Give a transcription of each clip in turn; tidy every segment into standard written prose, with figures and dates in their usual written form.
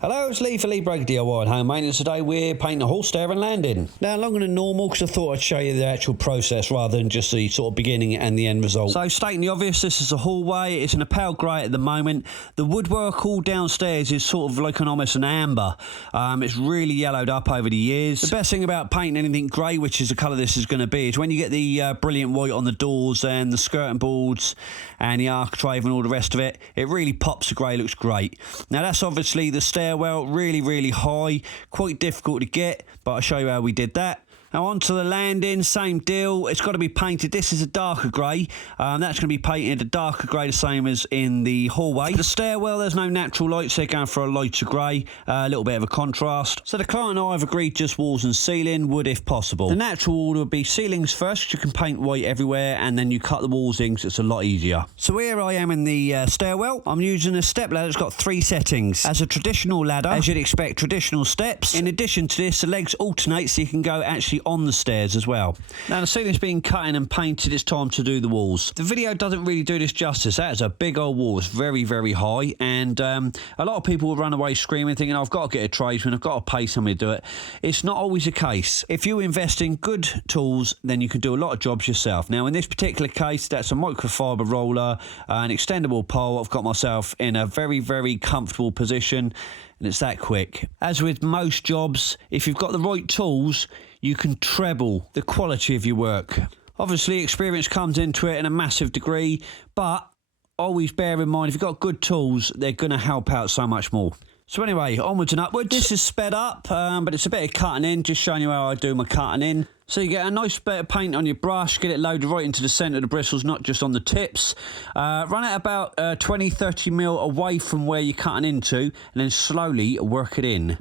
Hello, it's Lee for Lee Breaker DIY and Home Maintenance. Today we're painting a hall stair and landing. Now, longer than normal because I thought I'd show you the actual process rather than just the sort of beginning and the end result. So, stating the obvious, this is a hallway. It's in a pale grey at the moment. The woodwork all downstairs is sort of like almost an amber. It's really yellowed up over the years. The best thing about painting anything grey, which is the colour this is going to be, is when you get the brilliant white on the doors and the skirting boards and the architrave and all the rest of it, it really pops the grey, looks great. Now, that's obviously the stairwell, really high, quite difficult to get, but I'll show you how we did that. Now onto the landing, same deal. It's got to be painted. This is a darker grey. That's going to be painted a darker grey, the same as in the hallway. For the stairwell, there's no natural light, so they're going for a lighter grey, a little bit of a contrast. So the client and I have agreed just walls and ceiling, wood if possible. The natural order would be ceilings first, because you can paint white everywhere, and then you cut the walls in, because it's a lot easier. So here I am in the stairwell. I'm using a step ladder. It's got 3 settings. As a traditional ladder, as you'd expect, traditional steps. In addition to this, the legs alternate, so you can go actually on the stairs as well. Now the ceiling's been cut in and painted, it's time to do the walls. The video doesn't really do this justice. That is a big old wall. It's very high, and a lot of people will run away screaming, thinking, I've got to get a tradesman, I've got to pay somebody to do it. It's not always the case. If you invest in good tools, then you can do a lot of jobs yourself. Now in this particular case, that's a microfiber roller, an extendable pole. I've got myself in a very comfortable position, and it's that quick. As with most jobs, if you've got the right tools, you can treble the quality of your work. Obviously, experience comes into it in a massive degree, but always bear in mind, if you've got good tools, they're going to help out so much more. So anyway, onwards and upwards. This is sped up, but it's a bit of cutting in, just showing you how I do my cutting in. So you get a nice bit of paint on your brush, get it loaded right into the centre of the bristles, not just on the tips. Run it about 20-30 mil away from where you're cutting into, and then slowly work it in.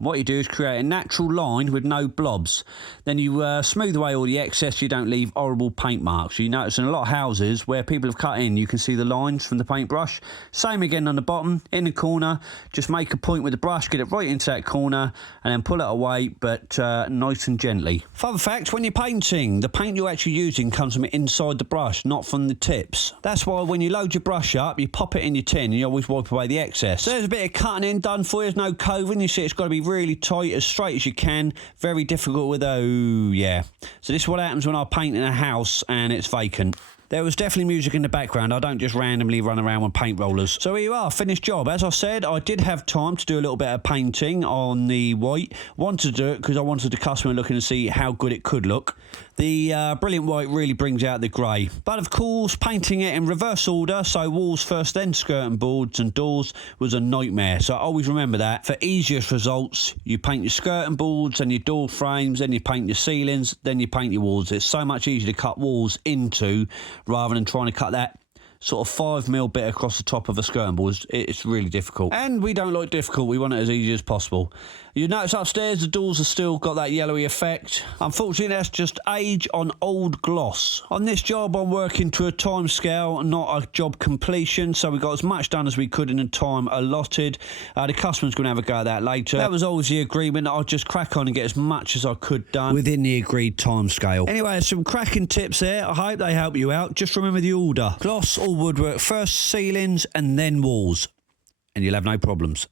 What you do is create a natural line with no blobs. Then you smooth away all the excess, you don't leave horrible paint marks. You notice in a lot of houses where people have cut in, you can see the lines from the paintbrush. Same again on the bottom, in the corner. Just make a point with the brush, get it right into that corner, and then pull it away, but nice and gently. Fun fact, when you're painting, the paint you're actually using comes from inside the brush, not from the tips. That's why when you load your brush up, you pop it in your tin, and you always wipe away the excess. So there's a bit of cutting in done for you. There's no coving. You see it's got to be really tight, as straight as you can. Very difficult with yeah. So this is what happens when I paint in a house and it's vacant. There was definitely music in the background. I don't just randomly run around with paint rollers. So here you are, finished job. As I said, I did have time to do a little bit of painting on the white. Wanted to do it because I wanted the customer looking to see how good it could look. The brilliant white really brings out the grey. But of course, painting it in reverse order, so walls first, then skirting boards and doors, was a nightmare. So always remember that. For easiest results, you paint your skirting boards and your door frames, then you paint your ceilings, then you paint your walls. It's so much easier to cut walls into rather than trying to cut that sort of 5 mil bit across the top of a skirting board. It's really difficult. And we don't like difficult, we want it as easy as possible. You notice upstairs the doors have still got that yellowy effect. Unfortunately, that's just age on old gloss. On this job, I'm working to a time scale, not a job completion, so we got as much done as we could in the time allotted. The customer's going to have a go at that later. That was always the agreement. I'll just crack on and get as much as I could done within the agreed time scale. Anyway, some cracking tips there. I hope they help you out. Just remember the order. Gloss or woodwork first, ceilings and then walls, and you'll have no problems.